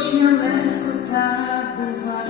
хоч нелегко так буває